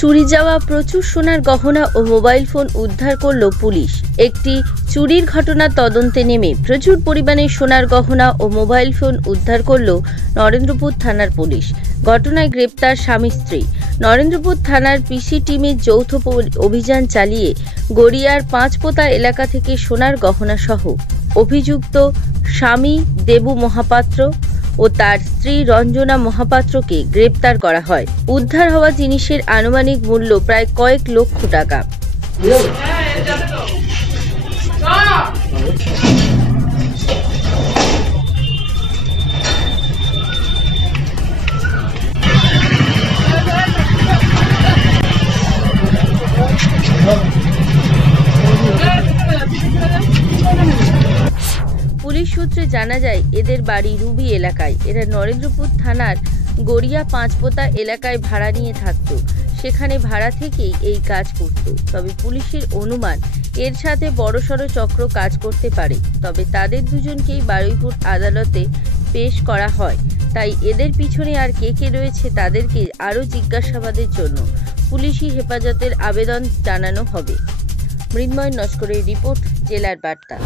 চুরি যাওয়া প্রচুর সোনার গহনা ও মোবাইল ফোন উদ্ধার করল পুলিশ। একটি চুরির ঘটনার তদন্তে নেমে প্রচুর পরিমাণে সোনার গহনা ও মোবাইল ফোন উদ্ধার করল নরেন্দ্রপুর থানার পুলিশ। ঘটনায় গ্রেপ্তার স্বামী স্ত্রী। নরেন্দ্রপুর থানার পিসি টিমের যৌথ অভিযান চালিয়ে গড়িয়ার পাঁচপোতা এলাকা থেকে সোনার গহনা সহ অভিযুক্ত স্বামী দেবু মহাপাত্র ও তার স্ত্রী রঞ্জনা মহাপাত্রকে গ্রেপ্তার করা হয়। উদ্ধার হওয়া জিনিসের আনুমানিক মূল্য প্রায় কয়েক লক্ষ টাকা। পুলিশ সূত্রে জানা যায়, এদের বাড়ি রুবি এলাকায়। এরা নরেন্দ্রপুর থানার গড়িয়া পাঁচপোতা এলাকায় ভাড়া নিয়ে থাকত। সেখানে ভাড়া থেকেই এই কাজ করত। তবে পুলিশের অনুমান এর সাথে বড়সড় চক্র কাজ করতে পারে। তবে তাদের দুজনকেই বারুইপুর আদালতে পেশ করা হয়। তাই এদের পিছনে আর কে কে রয়েছে তাদেরকে আরও জিজ্ঞাসাবাদের জন্য পুলিশি হেফাজতের আবেদন জানানো হবে। মৃন্ময় নস্করের রিপোর্ট, জেলার বার্তা।